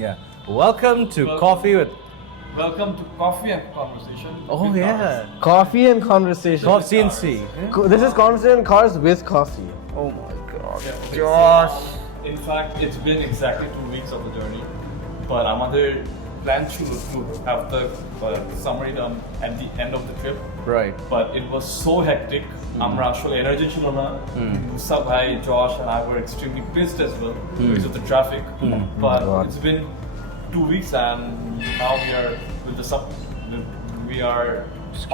Yeah. Welcome to Coffee with. Welcome to Coffee and Conversation. Oh with yeah. Cars. Coffee and conversation. Coffee and C. This is conversation cars with coffee. Oh my god. Yeah, okay, Josh. so, in fact, it's been exactly 2 weeks of the journey, but আমাদের plan ছিল to have the summary done at the end of the trip. Right. But it was so hectic. আমরা আসলে energy ছিল না. Musa, bhai, Josh, and I were extremely pissed as well because of the traffic. But God. it's been 2 weeks, and now we are with the we are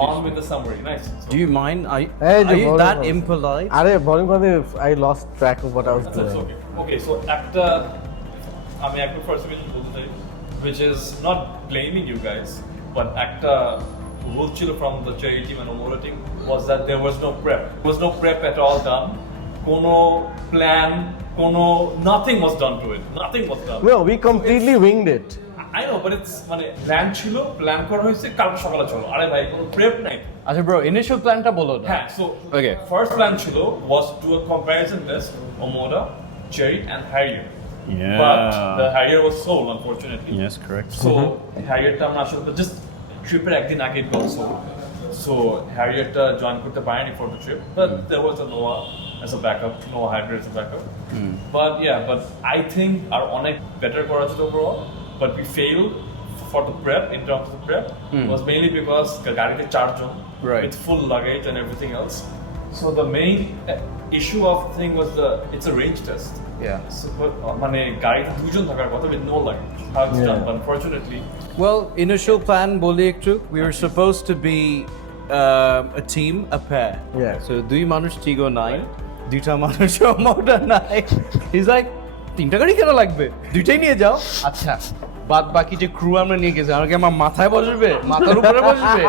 on with the summary. Nice. So, Do you mind? Are Hey, you the that volume. impolite? I lost track of what I was that's doing. okay. Okay, so একটা আমি একটা first division বলতে চাই, which is not blaming you guys, but একটা rule ছিল from the Chery team and Omoda team was that there was no prep. There was no prep at all done. কোনো plan, nothing was done to it. Nothing was done. No, we completely winged it. I know, but it's মানে plan ছিল, plan করা হয়েছে কালকে সকালে চলো। আরে ভাই কোনো prep নাই। আচ্ছা bro, initial planটা বলো না। হ্যাঁ, so Okay. first plan ছিল was to do a comparison test Omoda, Chery and Harrier. Yeah. But the Harrier was sold unfortunately. Yes, correct. So Harrierটা আমরা আসলে just tripper একদিন আগে it got sold. So Harrierটা join করতে পারেনি for the trip. But there was a Noah as a backup, Noah Hybrid as a backup. But I think our অনেক better করা ছিল overall. But we failed for the prep, in terms of the prep, was mainly because গাড়িতে 4 জন Right. with full luggage and everything else. So the main issue of the thing was it's a range test. Yeah. So, মানে গাড়িতে 2 জন থাকার কথা with no luggage. How it's done, but unfortunately, Well, initial plan বলি একটু. We were supposed to be a team, a pair. Yeah. So দুই মানুষ Tiggo নাই, দুইটা মানুষ Omoda নাই. He's like, তিনটা গাড়ি কেন লাগবে? দুইটাই নিয়ে যাও। আচ্ছা। বাদ বাকি যে ক্রু আমরা নিয়ে গেছি আমাকে আমার মাথায় বসবে, মাথার উপরে বসবে,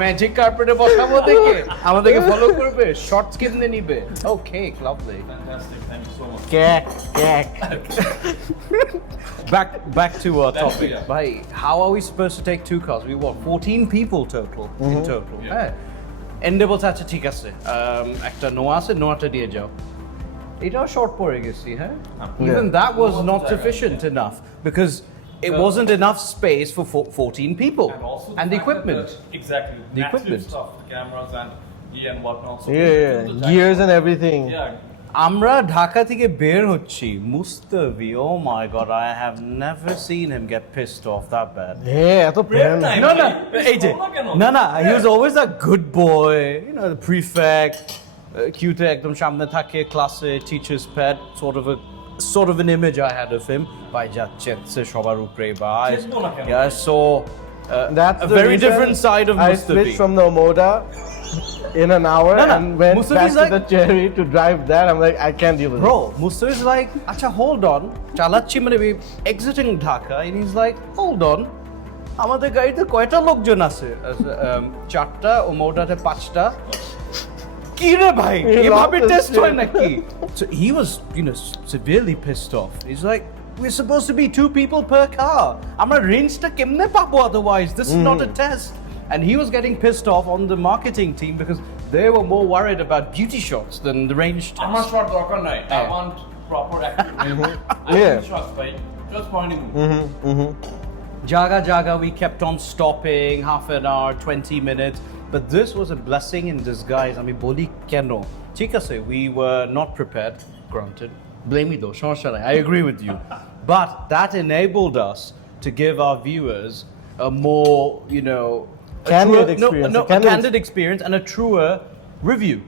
ম্যাজিক কার্পেটে বসাবো দেখে আমাদেরকে ফলো করবে, শর্টস কিনে নিবে। ওকে, lovely. fantastic. Thank you so much. Cack. Back to our That's- topic. yeah. Bhai, how are we supposed to take 2 cars? We want 14 people total in total. Yeah. হ্যাঁ। এন্ডে বলছে আচ্ছা ঠিক আছে। একটা নোয়া আছে, নোয়াটা দিয়ে যাও। এটাও শর্ট পড়ে গেছি, হ্যাঁ? Even that was not sufficient enough because it wasn't enough space for 14 people. And also And the fact that equipment. exactly. The massive equipment. stuff, the cameras and gear and whatnot. So Yeah. the Gears and everything. Yeah. আমরা ঢাকা থেকে বের হচ্ছি Mustafi, oh my god, I have never seen him get pissed off that bad. Yeah, এত Prep plan. time. No, Hey, AJ. কেন? No, he was always a good boy, you know, the prefect, cute, একদম সামনে থাকে ক্লাসে, teacher's pet, sort of an image I had of him. ভাই যাচ্ছে সবার উপরে ভাই. চেতবো না কেন? Yeah, so That's a the very reason different side of I Mustafi. switched from the Omoda in an hour No, and went Mustafi's back like- to the Chery to drive that. I'm like, I can't deal with Bro, Musa is like, acha, hold on. চালাচ্ছি মানে we exiting Dhaka and he's like, hold on. আমাদের গাড়িতে কয়টা লোকজন আছে? 4টা, Omodaতে 5টা। কি রে ভাই? He এভাবে lost his টেস্ট হয় shit. নাকি? So he was, severely pissed off. He's like, we're supposed to be 2 people per car. আমরা রেঞ্জটা কেমনে পাবো otherwise? This is not a test. And he was getting pissed off on the marketing team because they were more worried about beauty shots than the range test. আমার shot দরকার নাই. I want proper activity. Yeah. Shots, ভাই. Just pointing. Jaga, we kept on stopping half an hour, 20 minutes. But this was a blessing in disguise. I mean, boli keno. ঠিক আছে, we were not prepared, granted. Blame me though, সমস্যা নাই. I agree with you. But that enabled us to give our viewers a more, Candid experience, a a candid- candid experience and a truer review.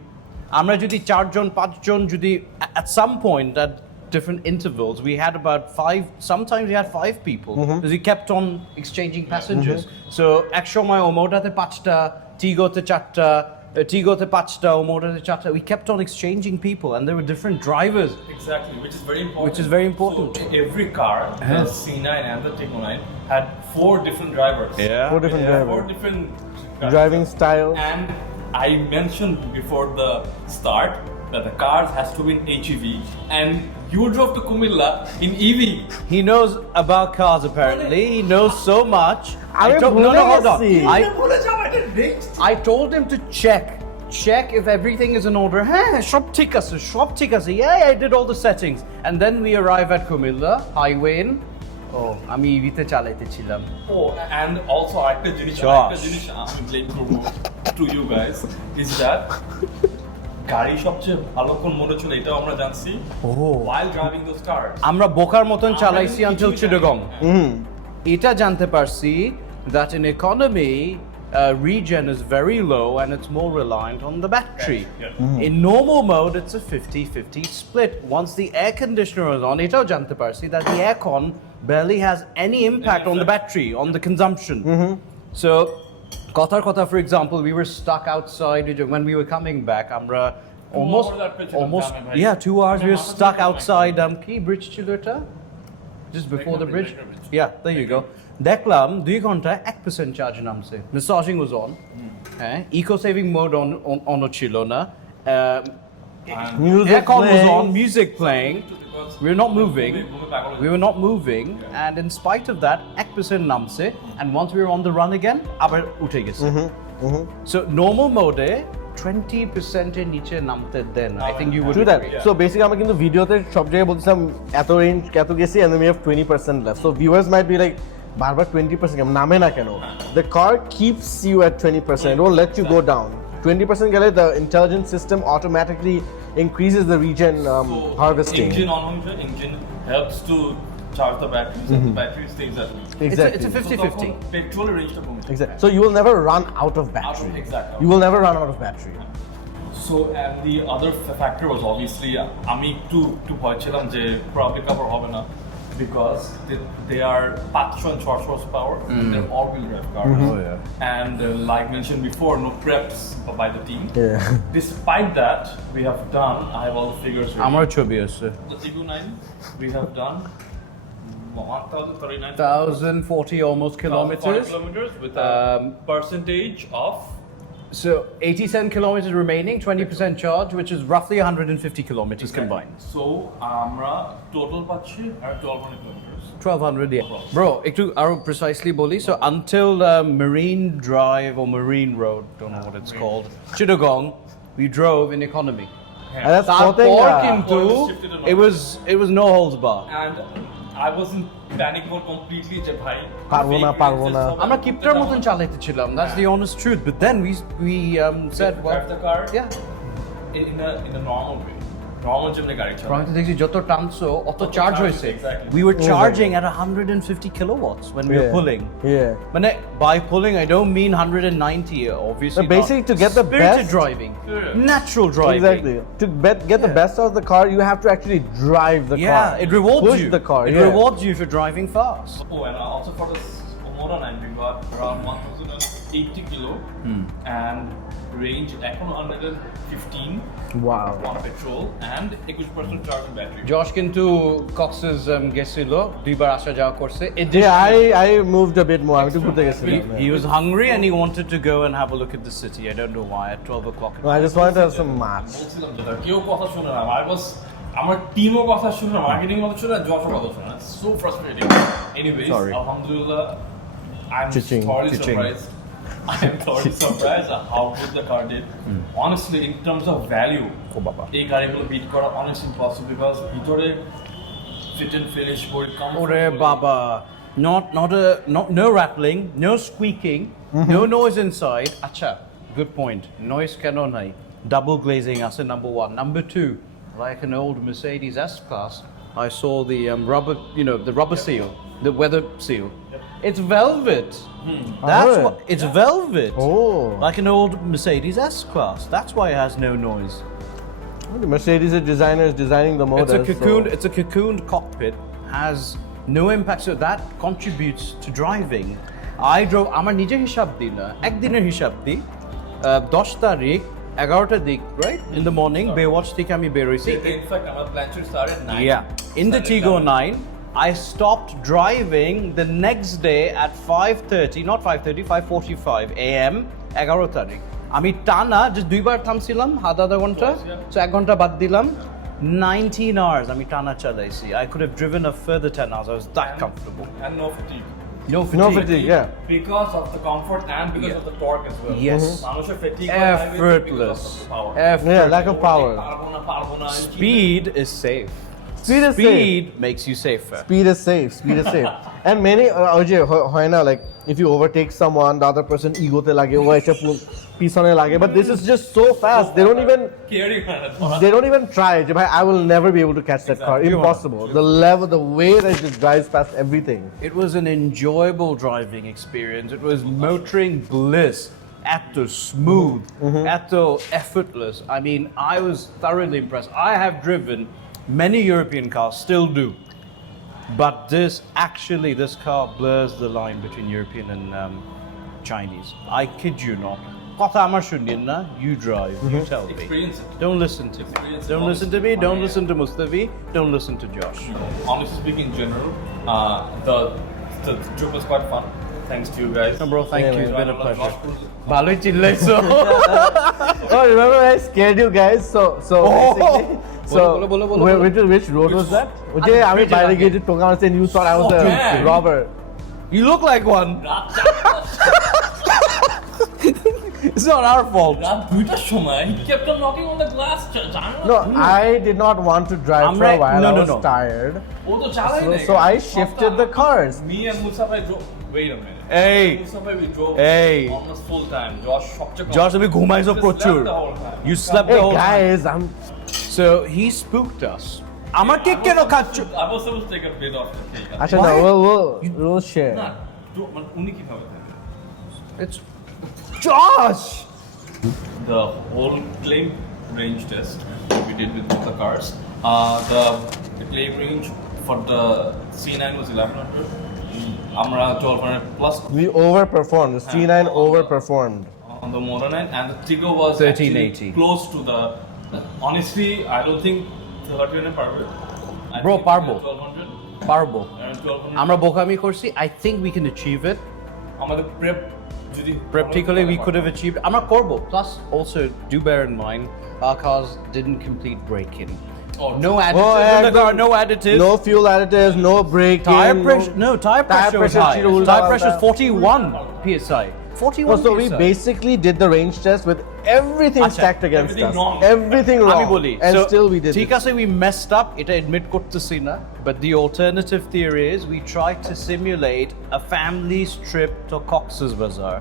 আমরা যদি 4 জন 5 জন যদি at some point at different intervals we had about 5, sometimes we had 5 people because we kept on exchanging passengers. So এক সময় Omodaতে 5টা, Tiggoতে 4টা, Tiggoতে 5টা, Omodaতে 4টা. We kept on exchanging people and there were different drivers. Exactly, which is very important. Which is very important. So every car, the C9 and the Tiggo 9, had 4 different drivers. Yeah. 4 different Yeah, drivers. 4 different Driving style. And I mentioned before the start that the car has to be in HEV, and you drove to Kumilla in EV. He knows about cars apparently. He knows so much. আমি ভুলে hold on. গেছি। I told him to check if everything is in order. হ্যাঁ, সব ঠিক আছে. Yeah, I did all the settings. And then we arrive at Kumilla, highway in. ও আমি ইভিতে চালাইতেছিলাম Oh, and also আরেকটা জিনিস আমি ব্লেম করবো to you guys is that গাড়ি সবচেয়ে ভালো কোন মোডে চলে এটাও আমরা জানছি while driving those cars. আমরা বোকার মতন চালাইছি until Chittagong Mm. এটা জানতে পারছি that in economy regen is very low and it's more reliant on the battery. Yeah. In normal mode, it's a 50-50 split. Once the air conditioner is on, এটাও জানতে পারছি that the aircon barely has any impact on the battery, on the consumption. So, কথা, for example, we were stuck outside when we were coming back. আমরা almost 2 hours we were stuck outside কি bridge ছিল এটা? Just before the bridge? Yeah, there you go. দেখলাম 2 ঘন্টায় 1% charge নামছে massaging was on eco saving mode on ছিল না Music aircon was playing. on music playing we were not moving and in spite of that 1% নামছে and once we were on the run again আবার উঠে গেছে so normal mode 20% এর নিচে নামতে দেন I think you would True that. agree. So basically আমরা কিন্তু ভিডিওতে সব জায়গায় বলছিলাম এত রেঞ্জ কত গেছি and then we have 20% left. So viewers might be like বারবার 20% কেন নামে না কেন? The car keeps you at 20%. It won't let you go down. 20% গেলে the intelligent system automatically increases the regen harvesting. Engine helps to charge the batteries and the battery stays at Exactly. It's a 50-50 petrol range কমে যায়। Exactly. So you will never run out of battery. exactly. You will never run out of battery. So and the other factor was obviously আমি একটু ভয় ছিলাম যে probably cover হবে না because they are 500 horsepower. They're all-wheel drive cars. And like mentioned before, no preps by the team. Yeah. Despite that, we have done. I have all the figures. ready. আমার ছবি আছে The Tiggo 9, we have done 1,039. 1040 almost kilometers. Kilometers with a percentage of So 87 kilometers remaining, 20% charge, which is roughly 150 kilometers combined. So আমরা total পাচ্ছি আর 1,200 kilometers. 1200, yeah. Bro, একটু আরো precisely বলি, so until Marine Drive or Marine Road, don't know what it's called, Chittagong, we drove in economy. And that's তারপর something, কিন্তু it was no holds bar. And I wasn't panic mode completely যে ভাই পারবো না। আমরা কিপটার মতন চালাইতেছিলাম, that's the honest truth. But then we said, drive the car yeah. in a normal way. Normal যেমনি গাড়ি চালায়। আমি তো দেখছি যত টানছো অত চার্জ charge হয়েছে exactly. we were charging at 150 kilowatts when we were pulling Yeah. মানে by pulling I don't mean 190 obviously So basically not. to get the Spirited best- driving Yeah. natural driving Exactly. To get the best out of the car, you have to actually drive the car. yeah it rewards Push you the car. it yeah. rewards you if you're driving fast Oh, and also for this Omoda 9 we got around 1,080 kilo and range এখন 115 Wow. on petrol and 21% charging battery. Josh কিন্তু কক্সেস গেছিল দুইবার আসা যাওয়া করছে Yeah, I moved a bit more. আমি একটু ঘুরতে গেছিলাম। he was hungry and he wanted to go and have a look at the city I don't know why at 12 o'clock No, I just wanted to have some match. বলছিলাম যে কেউ কথা শুনে না আমার টিমও কথা শুনে না মার্কেটিং কথা শুনে না জশও কথা শুনে না সো ফ্রাস্ট্রেটিং এনিওয়েজ Sorry. আলহামদুলিল্লাহ I'm Chiching. thoroughly surprised at how good the car did. Honestly, in terms of value, এই গাড়িগুলো বিট করা honestly impossible because ভিতরে fit and finish very comfortable. ওরে বাবা no rattling no squeaking no noise inside acha good point noise কেন নাই double glazing আছে number 1 number 2 like an old Mercedes S-Class I saw the rubber the rubber seal the weather seal it's velvet that's Oh. what it's velvet Oh. like an old Mercedes S-Class that's why it has no noise The Mercedes designer is designing the motor. it's a cocooned cockpit has no impact so that contributes to driving I drove আমার নিজের হিসাব দিই না একদিনের হিসাব দিই 10 তারিখ 11টা দিক right in the morning Baywatch থেকে আমি বের হইছি In fact, our plan should start at 9. yeah in the Tiggo 9 I stopped driving the next day at 5:30 not 5:30 5:45 a.m. 11 তারিখ আমি টানা just দুইবার থামছিলাম আধা ঘন্টা so 1 ঘন্টা বাদ দিলাম 19 hours আমি টানা চালাইছি I could have driven a further 10 hours I was that comfortable And no fatigue. no fatigue, yeah. Because of the comfort and because of the torque as well. Yes. মানুষের fatigue effortless Yeah, lack of power. পারবো না speed is safe Speed is safe. Speed makes you safer. Speed is safe. Speed is safe. And many, হয় না, like if you overtake someone, the other person ego te lage, ও এসে পিছনে লাগে. But this is just so fast. They don't even try. যে ভাই, I will never be able to catch that car. Impossible. The level, the way that it just drives past everything. It was an enjoyable driving experience. It was motoring bliss. At the smooth, at the effortless. I mean, I was thoroughly impressed. I have driven many European cars, still do. But this car blurs the line between European and Chinese. I kid you not. Kotha amar shunyen na, you drive, you tell me. Experience it. Don't listen to me. Don't listen to me, don't listen to Mustafi, don't listen to Josh. Honestly speaking, in general, the trip was quite fun. Thanks to you guys. No, bro, thank Yeah, you. man. It's been a pleasure. Bhaloi chillaicho. Oh, remember I scared you guys? So basically, Bolo. which road was that? যে আমি বাইরে গিয়ে যে টোকা মারছি and you thought I was a Yeah. robber. You look like one. It's not our fault. রাত 2টার সময় he kept on knocking on the glass. No, I did not want to drive for a while. No, I no, was no. tired. ও তো চালাই নাই। So I shifted the cars. Me and Musa bhai drove. Wait a minute. Hey. Musa bhai, we drove Hey. almost full time. Josh সবচেয়ে কম। Josh, তুমি ঘুমাইছো Just প্রচুর. slept the whole time. You slept the Hey whole time. guys, I'm So he spooked us. আমার cake কেন খাচ্ছ? I was supposed to take a bit off the cake. আচ্ছা Why? no, we'll share. না, মানে উনি কিভাবে থাকে? It's Josh. The whole claim range test we did with both the cars. The claim range for the C9 was 1100. Amra 1200 plus We overperformed. The C9 overperformed. on the Motor 9, and the Tiggo was 1380. actually close to the. Honestly, I don't think 1300 parbo. Bro, parbo. 1200. পারবো Around 1200. আমরা বোকামি করছি I think we can achieve it আমাদের prep যদি practically we could have achieved আমরা করবো plus also do bear in mind our cars didn't complete break-in Oh, no additives in the car no additives No fuel additives, no brake. tire pressure no tire pressure was high zero, tire ulta, pressure is ulta. 41 psi 41 Oh, so we PSI. basically did the range test with everything Acha, stacked against everything us. wrong. Everything wrong. আমি বলি And so still we did ঠিক it. আছে we messed up এটা admit করতেছি না but the alternative theory is we tried to simulate a family's trip to Cox's Bazar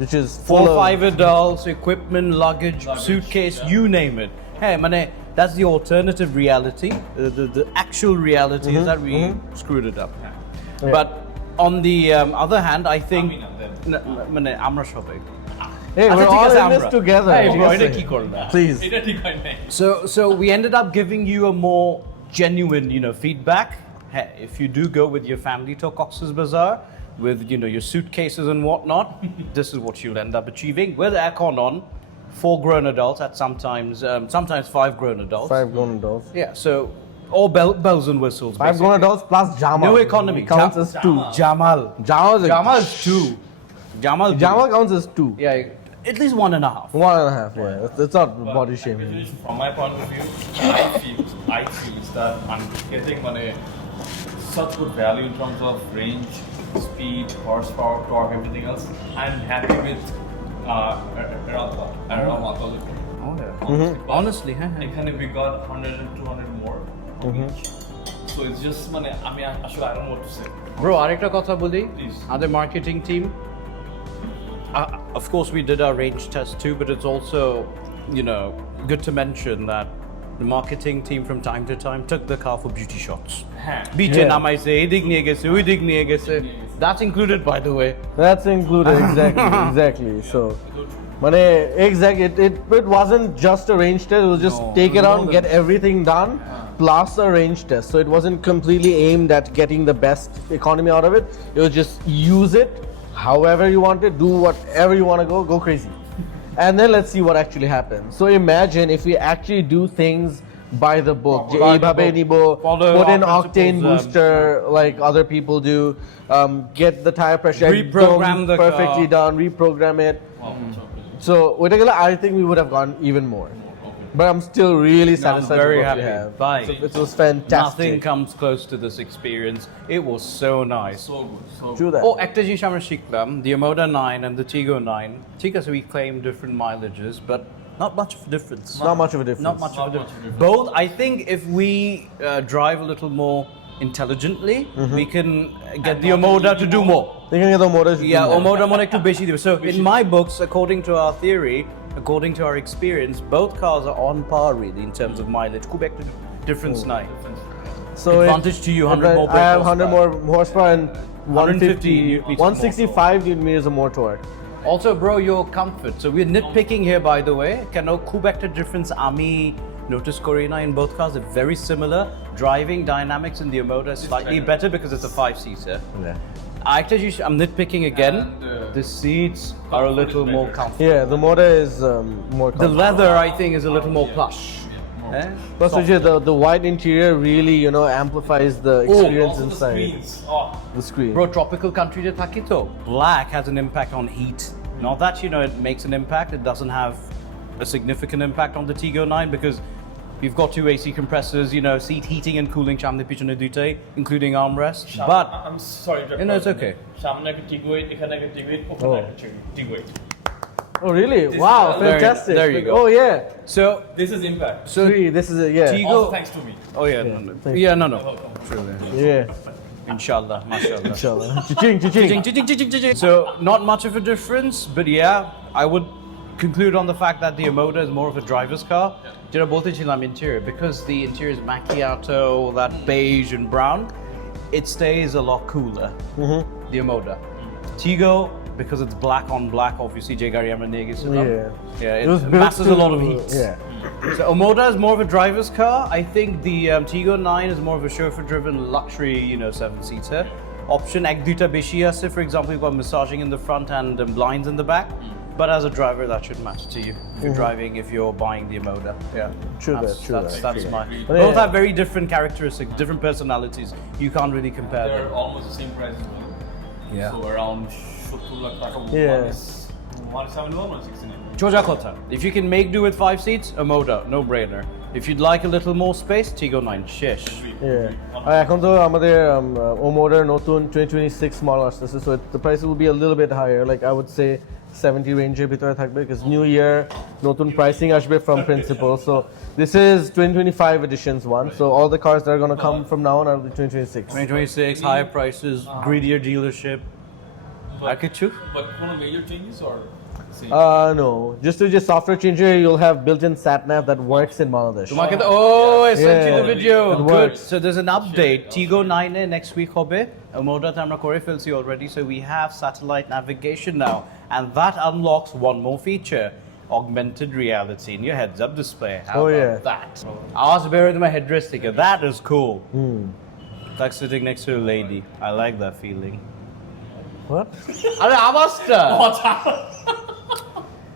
Which is full 4-5 of... adults, equipment, luggage, suitcase, yeah. you name it. Hey, mane, that's the alternative reality. The actual reality is that we screwed it up. Yeah. But on the other hand, I think. আমি না, them. Mane, আমরা সবাই। Hey, আচ্ছা, we're ঠিক all আছে, in this আমরা। together. Hey, ঠিক bro, আছে? এটা কি করলা? Please. এটা ঠিক হয় নাই। So we ended up giving you a more genuine, feedback. Hey, if you do go with your family to Cox's Bazar, with your suitcases and whatnot, this is what you'll end up achieving with aircon on, 4 grown adults at sometimes 5 grown adults. 5 grown adults. Yeah, so all bells and whistles. 5 grown adults plus Jamal. No economy. It counts as 2. Jamal. Jamal's 2. Jamal counts as 2. Yeah, at least 1.5. 1.5, yeah. It's not body shaming. From my point of view, I feel is that I'm getting such good value in terms of range, speed, horsepower, torque, everything else. I'm happy with around 1000. Oh, yeah. Honestly, এখানে we got 100 and 200 more of each. So it's just actually I don't know what to say. Bro, আরেকটা কথা বলি, Please. other marketing team. Of course, we did our range test too, but it's also, good to mention that the marketing team from time to time took the car for beauty shots. Beach Yeah. নামাইছে, এদিক নিয়ে গেছে, ওই দিক নিয়ে গেছে. That's included, by the way. That's included, exactly. So, exactly. It wasn't just a range test. It was just No, take it it was out more and than get everything done, plus a range test. So it wasn't completely aimed at getting the best economy out of it. It was just use it however you want it, do whatever you want to go crazy. And then let's see what actually happens. So imagine if we actually do things by the book. By the এইভাবে book. নিবো, Follow put in our octane principles, booster like other people do, get the tire pressure Reprogram ekdom the car. perfectly done, reprogram it. So I think we would have gone even more. But I'm still really I'm satisfied very with what we happy. have. Bye. It was fantastic. Nothing comes close to this experience. It was so nice. So good, so True that. Oh, একটা জিনিস আমরা শিখলাম, the Omoda 9 and the Tiggo 9, ঠিক আছে, we claim different mileages, but Not much of a difference. Not much of a difference. Not much Not of a much of a difference. difference. Both, I think, if we drive a little more intelligently, we can get the Omoda to do more. You can get the Omoda to do Yeah, more. Omoda mone ekটু বেশি দিবে. So in my books, according to our theory, according to our experience, both cars are on par really in terms of mileage. খুব একটা difference নাই. So Advantage to you, 100 more I brake have 100 more horsepower and 150 150, Newton 165 Newton meters of more torque. Also, bro, your comfort. So we're nitpicking here, by the way. Kano খুব একটা difference আমি notice Corina in both cars. They're very similar. Driving dynamics in the Omoda is slightly better because it's a 5-seater. Yeah. Actually, I'm nitpicking again. And, The seats are a little more comfortable. Yeah, the Omoda is more The comfortable. leather, I think, is a little more plush. Eh? Plus, Vijay, the wide interior really, amplifies the experience Also the inside. screens. Oh, The screen. Bro, tropical country de thaki to. Black has an impact on heat. Not that, it makes an impact. It doesn't have a significant impact on the Tiggo 9 because you've got 2 AC compressors, seat heating and cooling, chamne pichone dute, including armrest. But I'm sorry. it's okay. সামনে একটা Tiggo 8, এখানে একটা Tiggo 8, ওখানে একটা Tiggo 8. Oh, really? This Wow, is- fantastic. there you go. Oh, yeah. So, This is impact. so This is it, yeah. Tiggo. Also thanks to me. Oh yeah, Thank yeah, no. Yeah. Inshallah, mashallah. Inshallah. Cha-ching, cha-ching. Ching. So not much of a difference, but yeah, I would conclude on the fact that the Omoda is more of a driver's car. Both interior because the interior is macchiato, that beige and brown. It stays a lot cooler. The Omoda. Tiggo, because it's black on black, obviously Jegari Yeah. it was built masses a lot of to- heat. Yeah. So Omoda is more of a driver's car. I think the Tiggo 9 is more of a chauffeur-driven luxury, 7-seater. Option Ekduta Beshi ase, for example, you've got massaging in the front and blinds in the back. But as a driver, that shouldn't matter to you if you're driving, if you're buying the Omoda. Yeah, True that's, that, true that's, that, That's true my. that. Both Yeah. have very different characteristics, different personalities. You can't really compare They're them. almost the same price as well. Yeah. So around 70 lakh taka. Yeah. One is 171, 169. Choja Kota. If you can make do with 5 seats, Omoda, no-brainer. If you'd like a little more space, Tiggo 9, shish. Yeah. আর এখন তো আমাদের Omoda নতুন 2026 model আসতেছে, so the price will be a little bit higher, like I would say 70 রেঞ্জের ভিতরে থাকবে because new year নতুন pricing আসবে from principal. So this is 2025 editions one, so all the cars that are going to come from now on are the 2026. 2026, higher prices, greedier dealership. I could choose. But কোনো major changes or same? No, just software changer, you'll have built-in sat nav that works in Bangladesh. I sent you the Yeah. video. It Good. works. So there's an update. Tiggo 9 next week hobe. Omoda tamra kore felsi already. So we have satellite navigation now, and that unlocks one more feature: augmented reality in your heads-up display. How Oh, about yeah. that? I was better than my headrest sticker. That is cool. Like sitting next to a lady. I like that feeling. What?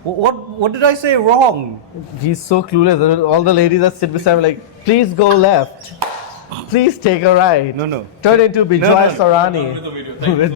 What did I say wrong? He's so clueless. All the ladies that sit beside him like, please go left. Please take a right. No. Turn into Bijoy no. Sarani. Done with the video. Thank you.